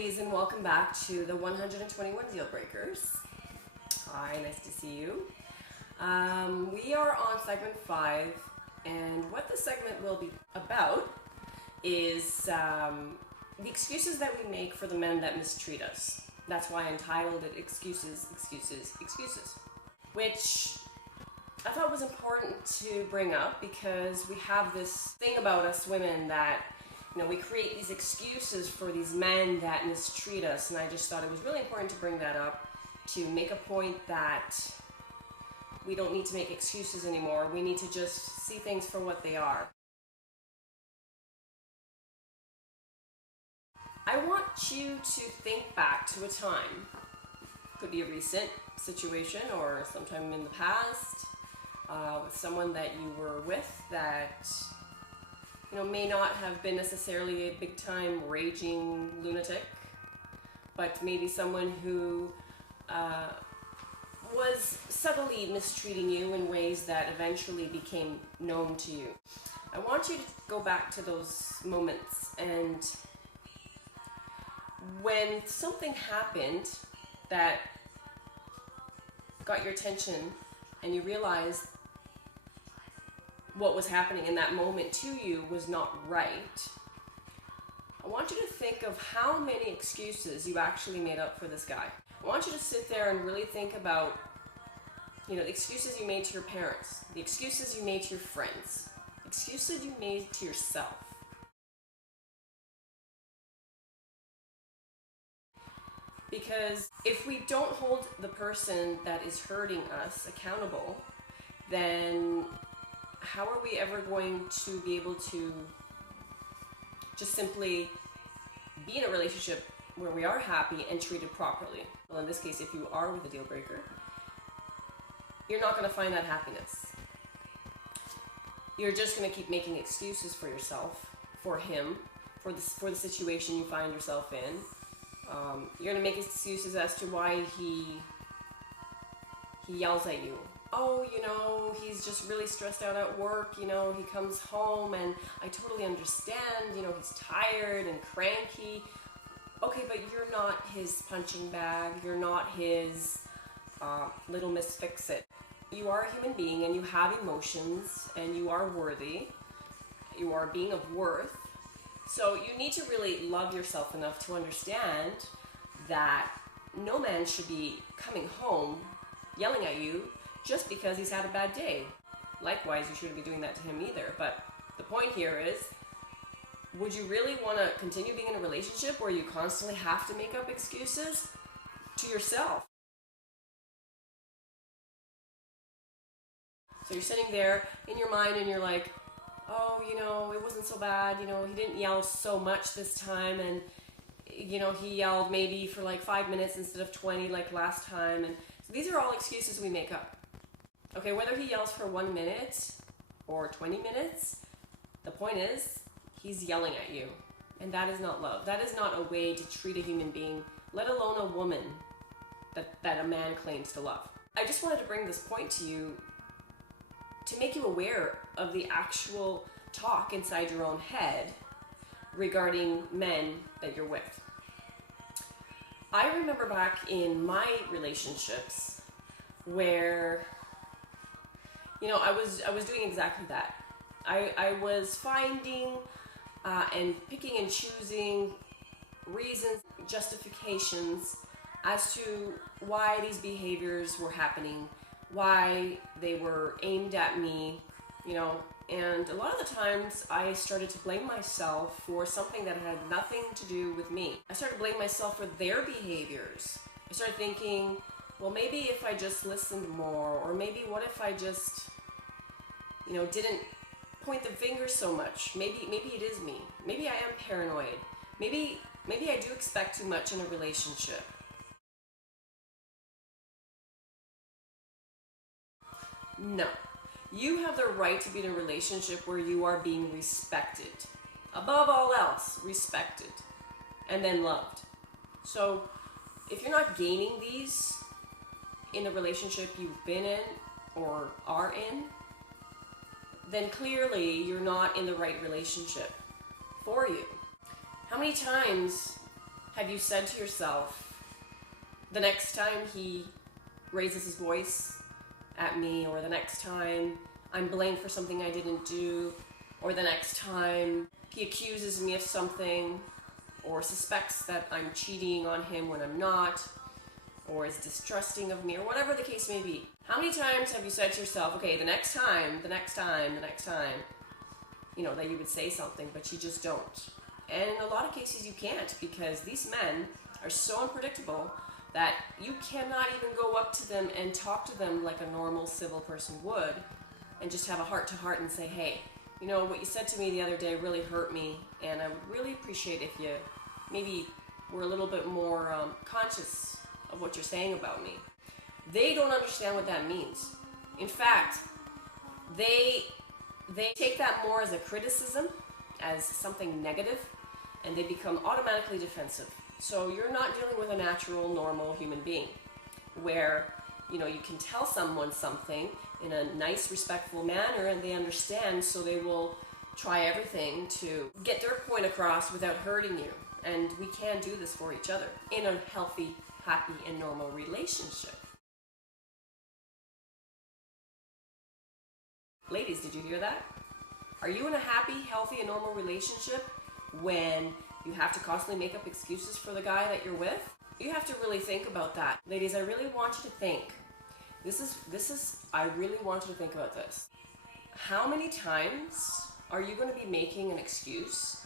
ladies, and welcome back to the 121 Deal Breakers. Hi, nice to see you. We are on segment 5, and what this segment will be about is the excuses that we make for the men that mistreat us. That's why I entitled it Excuses, Excuses, Excuses, which I thought was important to bring up because we have this thing about us women that, you know, we create these excuses for these men that mistreat us, and I just thought it was really important to bring that up to make a point that we don't need to make excuses anymore. We need to just see things for what they are. I want you to think back to a time, could be a recent situation or sometime in the past, with someone that you were with that, you know, may not have been necessarily a big time raging lunatic, but maybe someone who was subtly mistreating you in ways that eventually became known to you. I want you to go back to those moments, and when something happened that got your attention and you realized what was happening in that moment to you was not right, I want you to think of how many excuses you actually made up for this guy. I want you to sit there and really think about, you know, the excuses you made to your parents, the excuses you made to your friends, excuses you made to yourself. Because if we don't hold the person that is hurting us accountable, then how are we ever going to be able to just simply be in a relationship where we are happy and treated properly? Well, in this case, if you are with a deal breaker, you're not going to find that happiness. You're just going to keep making excuses for yourself, for him, for the situation you find yourself in. You're going to make excuses as to why he yells at you. Oh, you know, he's just really stressed out at work, you know, he comes home and I totally understand, you know, he's tired and cranky. Okay, but you're not his punching bag, you're not his little Miss Fix-It. You are a human being and you have emotions and you are worthy, you are a being of worth. So you need to really love yourself enough to understand that no man should be coming home yelling at you just because he's had a bad day. Likewise, you shouldn't be doing that to him either. But the point here is, would you really want to continue being in a relationship where you constantly have to make up excuses to yourself? So you're sitting there in your mind and you're like, oh, you know, it wasn't so bad, you know, he didn't yell so much this time, and, you know, he yelled maybe for like 5 minutes instead of 20 like last time, and so these are all excuses we make up. Okay, whether he yells for 1 minute or 20 minutes, the point is, he's yelling at you, and that is not love. That is not a way to treat a human being, let alone a woman that a man claims to love. I just wanted to bring this point to you to make you aware of the actual talk inside your own head regarding men that you're with. I remember back in my relationships where, you know, I was doing exactly that. I was finding and picking and choosing reasons, justifications as to why these behaviors were happening, why they were aimed at me, you know, and a lot of the times I started to blame myself for something that had nothing to do with me. I started to blame myself for their behaviors. I started thinking, well, maybe if I just listened more, or maybe what if I just, you know, didn't point the finger so much? Maybe it is me. Maybe I am paranoid. Maybe I do expect too much in a relationship. No. You have the right to be in a relationship where you are being respected. Above all else, respected. And then loved. So, if you're not gaining these in the relationship you've been in or are in, then clearly you're not in the right relationship for you. How many times Have you said to yourself, the next time he raises his voice at me, or the next time I'm blamed for something I didn't do, or the next time he accuses me of something, or suspects that I'm cheating on him when I'm not, or is distrusting of me, or whatever the case may be. How many times have you said to yourself, okay, the next time, you know, that you would say something, but you just don't? And in a lot of cases you can't, because these men are so unpredictable that you cannot even go up to them and talk to them like a normal civil person would, and just have a heart-to-heart and say, hey, you know, what you said to me the other day really hurt me, and I would really appreciate if you maybe were a little bit more conscious of what you're saying about me. They don't understand what that means. In fact, they take that more as a criticism, as something negative, and they become automatically defensive. So you're not dealing with a natural, normal human being, where, you know, you can tell someone something in a nice, respectful manner and they understand, so they will try everything to get their point across without hurting you. And we can do this for each other in a healthy, happy, and normal relationship. Ladies, did you hear that? Are you in a happy, healthy, and normal relationship when you have to constantly make up excuses for the guy that you're with? You have to really think about that. Ladies, I really want you to think. I really want you to think about this. How many times are you going to be making an excuse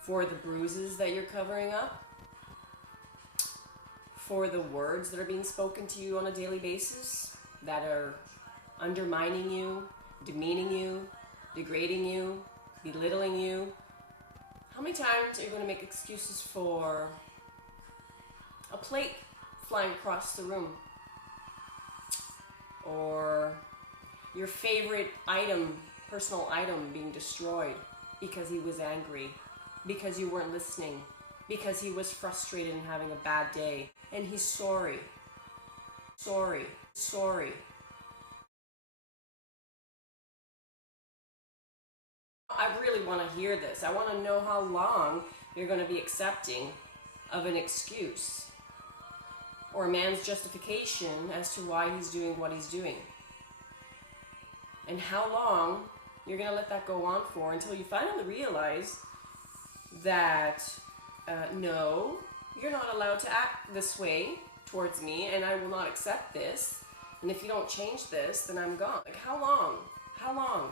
for the bruises that you're covering up? For the words that are being spoken to you on a daily basis that are undermining you, demeaning you, degrading you, belittling you? How many times are you going to make excuses for a plate flying across the room? Or your favorite item, personal item, being destroyed because he was angry, because you weren't listening, because he was frustrated and having a bad day, and he's sorry. Sorry. I really want to hear this. I want to know how long you're going to be accepting of an excuse or a man's justification as to why he's doing what he's doing. And how long you're going to let that go on for until you finally realize that, no, you're not allowed to act this way towards me, and I will not accept this. And if you don't change this, then I'm gone. Like, how long? How long?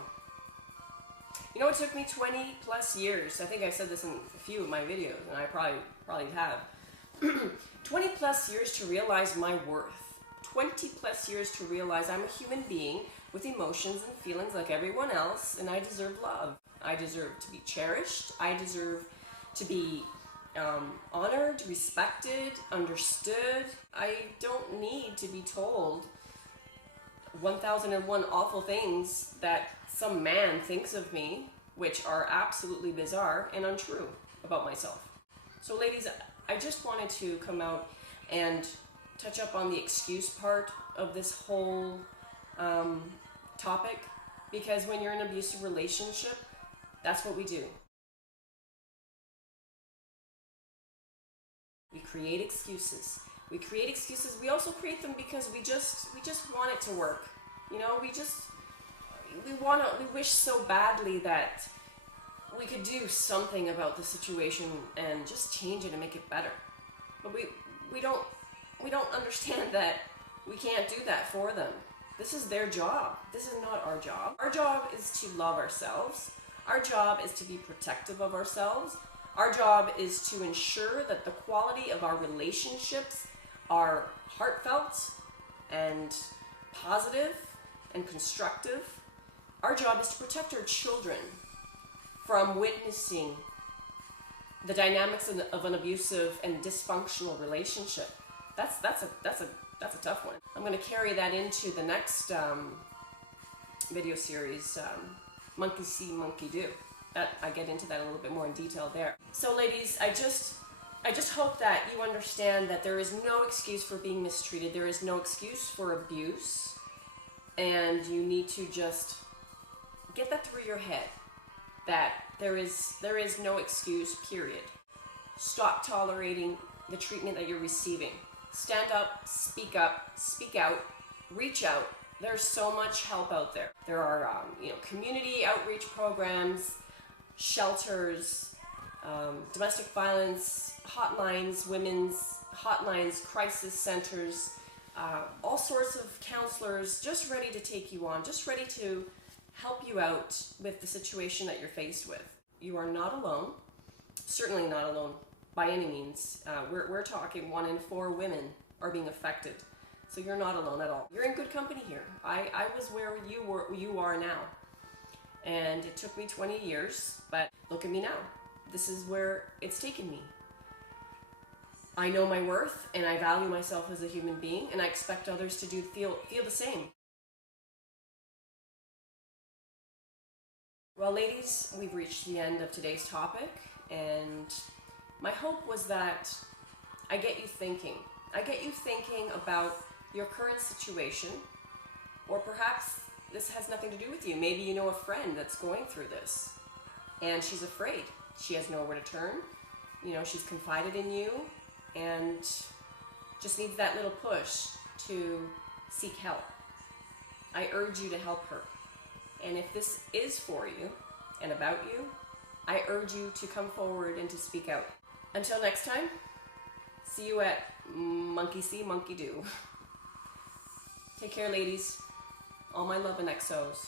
You know, it took me 20 plus years. I think I said this in a few of my videos, and I probably have. 20 plus years to realize my worth. 20 plus years to realize I'm a human being with emotions and feelings like everyone else, and I deserve love. I deserve to be cherished. I deserve to be honored, respected, understood. I don't need to be told 1001 awful things that some man thinks of me, which are absolutely bizarre and untrue about myself. So ladies, I just wanted to come out and touch up on the excuse part of this whole topic, because when you're in an abusive relationship, that's what we do. We create excuses. We also create them because we just want it to work. You know, we wish so badly that we could do something about the situation and just change it and make it better. But we don't understand that we can't do that for them. This is their job. This is not our job. Our job is to love ourselves. Our job is to be protective of ourselves. Our job is to ensure that the quality of our relationships are heartfelt and positive and constructive. Our job is to protect our children from witnessing the dynamics of an abusive and dysfunctional relationship. That's a tough one. I'm going to carry that into the next video series, Monkey See, Monkey Do. I get into that a little bit more in detail there. So ladies, I just hope that you understand that there is no excuse for being mistreated. There is no excuse for abuse. And you need to just get that through your head, that there is no excuse, period. Stop tolerating the treatment that you're receiving. Stand up, speak out, reach out. There's so much help out there. There are community outreach programs, shelters, domestic violence hotlines, women's hotlines, crisis centers, all sorts of counselors just ready to take you on, just ready to help you out with the situation that you're faced with. You are not alone, certainly not alone by any means. We're talking 1 in 4 women are being affected. So you're not alone at all. You're in good company here. I was where you are now. And it took me 20 years, but look at me now. This is where it's taken me. I know my worth, and I value myself as a human being, and I expect others to feel the same. Well, ladies, we've reached the end of today's topic, and my hope was that I get you thinking. I get you thinking about your current situation, or perhaps this has nothing to do with you. Maybe you know a friend that's going through this, and she's afraid. She has nowhere to turn. She's confided in you, and just needs that little push to seek help. I urge you to help her. And if this is for you and about you, I urge you to come forward and to speak out. Until next time, see you at Monkey See, Monkey Do. Take care, ladies. All my love and XOs.